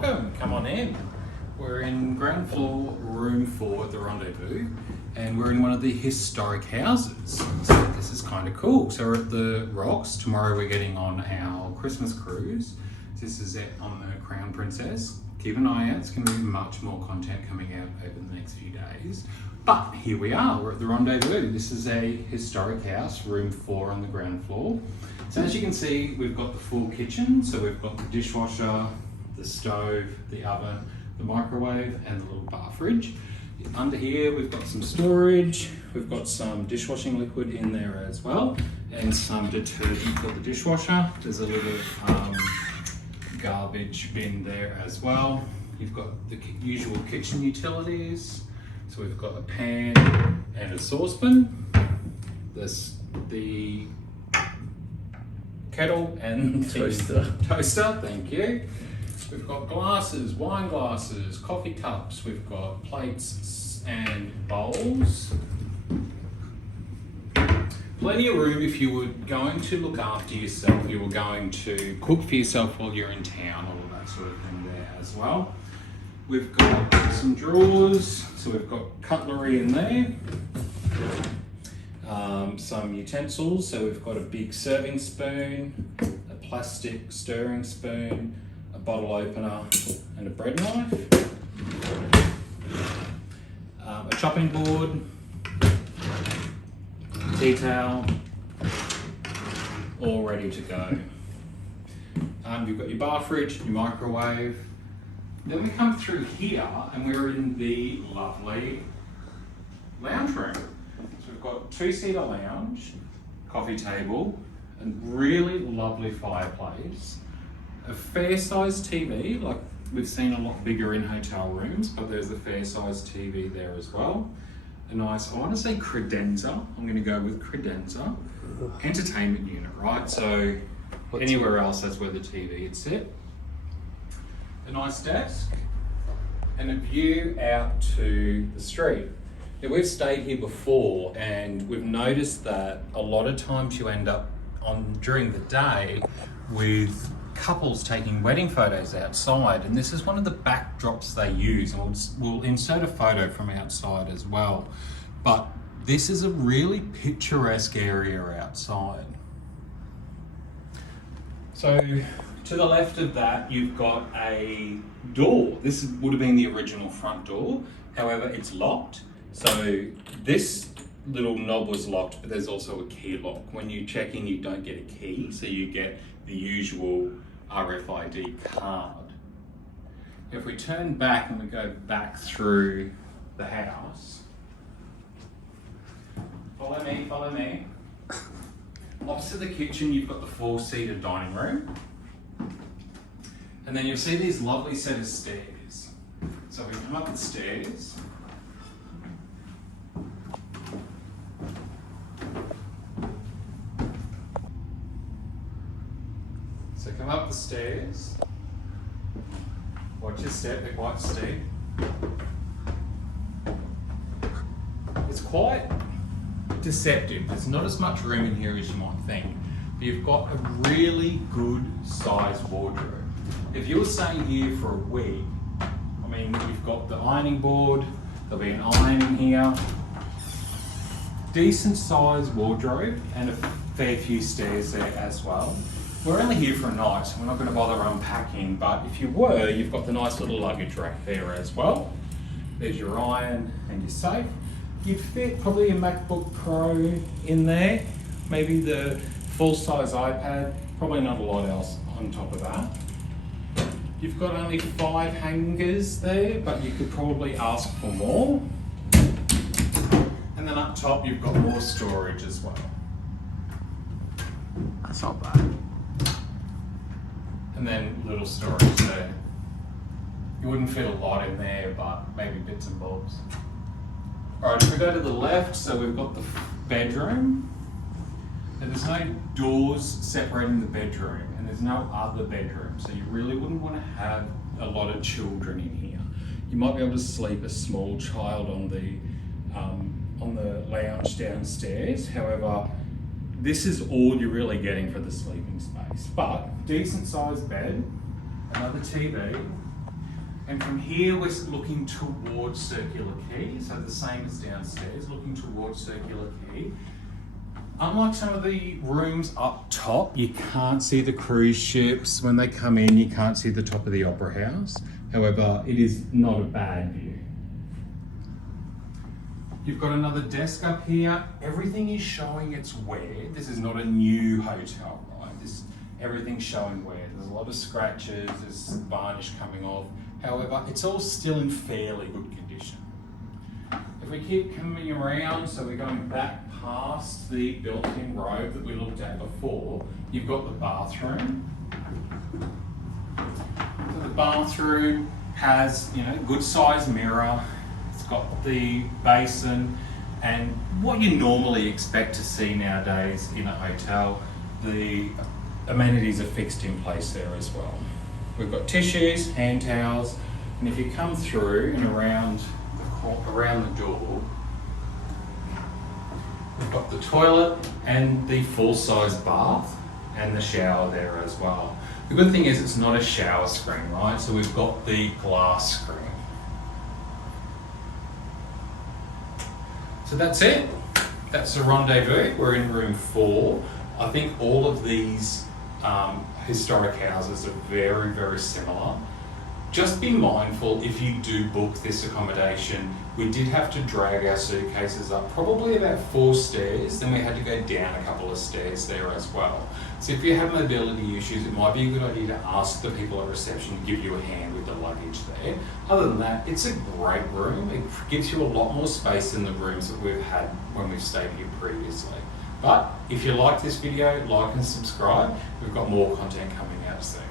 welcome. Come on in. We're in ground floor, room 4 at the Rendezvous, and we're in one of the historic houses. So this is kind of cool. So we're at the Rocks. Tomorrow we're getting on our Christmas cruise. This is it on the Crown Princess. Keep an eye out. It's going to be much more content coming out over the next few days. But here we are. We're at the Rendezvous. This is a historic house, room 4 on the ground floor. So as you can see, we've got the full kitchen. So we've got the dishwasher, the stove, the oven, the microwave, and the little bar fridge. Under here, we've got some storage. We've got some dishwashing liquid in there as well, and some detergent for the dishwasher. There's a little garbage bin there as well. You've got the usual kitchen utilities. So we've got a pan and a saucepan. There's the kettle and toaster, thank you. We've got glasses, wine glasses, coffee cups. We've got plates and bowls. Plenty of room if you were going to look after yourself, you were going to cook for yourself while you're in town, all of that sort of thing there as well. We've got some drawers, so we've got cutlery in there. Some utensils, so we've got a big serving spoon, a plastic stirring spoon, a bottle opener, and a bread knife. A chopping board, tea towel, all ready to go. You've got your bar fridge, your microwave. Then we come through here and we're in the lovely lounge room. So we've got 2-seater lounge, coffee table, and really lovely fireplace. A fair sized TV, like we've seen a lot bigger in hotel rooms, but there's a fair sized TV there as well. A nice, I want to say credenza, I'm going to go with credenza. Entertainment unit, right? So anywhere else, that's where the TV would sit. A nice desk and a view out to the street. Now, we've stayed here before and we've noticed that a lot of times you end up during the day with couples taking wedding photos outside, and this is one of the backdrops they use, and we'll insert a photo from outside as well. But this is a really picturesque area outside. So to the left of that, you've got a door. This would have been the original front door. However, it's locked. So this little knob was locked, but there's also a key lock. When you check in, you don't get a key, so you get the usual RFID card. If we turn back and we go back through the house, follow me. Opposite the kitchen, you've got the 4-seater dining room. And then you'll see these lovely set of stairs. So we come up the stairs. So come up the stairs. Watch your step, they're quite steep. It's quite deceptive. There's not as much room in here as you might think. But you've got a really good sized wardrobe. If you were staying here for a week, I mean, you've got the ironing board, there'll be an iron in here, decent sized wardrobe, and a fair few stairs there as well. We're only here for a night, so we're not going to bother unpacking, but if you were, you've got the nice little luggage rack there as well. There's your iron and your safe. You'd fit probably a MacBook Pro in there, maybe the full-size iPad, probably not a lot else on top of that. You've got only 5 hangers there, but you could probably ask for more. And then up top, you've got more storage as well. That's not bad. And then little storage there. You wouldn't fit a lot in there, but maybe bits and bobs. All right, if we go to the left, so we've got the bedroom. And there's no doors separating the bedroom, and there's no other bedroom, so you really wouldn't want to have a lot of children in here. You might be able to sleep a small child on the lounge downstairs. However, this is all you're really getting for the sleeping space. But decent sized bed, another TV, And from here, we're looking towards Circular Quay, so the same as downstairs, looking towards Circular Quay. Unlike some of the rooms up top, you can't see the cruise ships. When they come in, you can't see the top of the Opera House. However, it is not a bad view. You've got another desk up here. Everything is showing its wear. This is not a new hotel, right? Everything's showing wear. There's a lot of scratches, there's varnish coming off. However, it's all still in fairly good condition. If we keep coming around, so we're going back past the built-in robe that we looked at before, you've got the bathroom. So the bathroom has, good size mirror. It's got the basin and what you normally expect to see nowadays in a hotel. The amenities are fixed in place there as well. We've got tissues, hand towels, and if you come through and around the door, we've got the toilet and the full-size bath and the shower there as well. The good thing is it's not a shower screen, right? So we've got the glass screen. So that's it. That's the Rendezvous. We're in room 4. I think all of these historic houses are very, very similar. Just be mindful if you do book this accommodation. We did have to drag our suitcases up probably about 4 stairs, then we had to go down a couple of stairs there as well. So if you have mobility issues, it might be a good idea to ask the people at reception to give you a hand with the luggage there. Other than that, it's a great room. It gives you a lot more space than the rooms that we've had when we've stayed here previously. But if you like this video, like and subscribe. We've got more content coming out soon.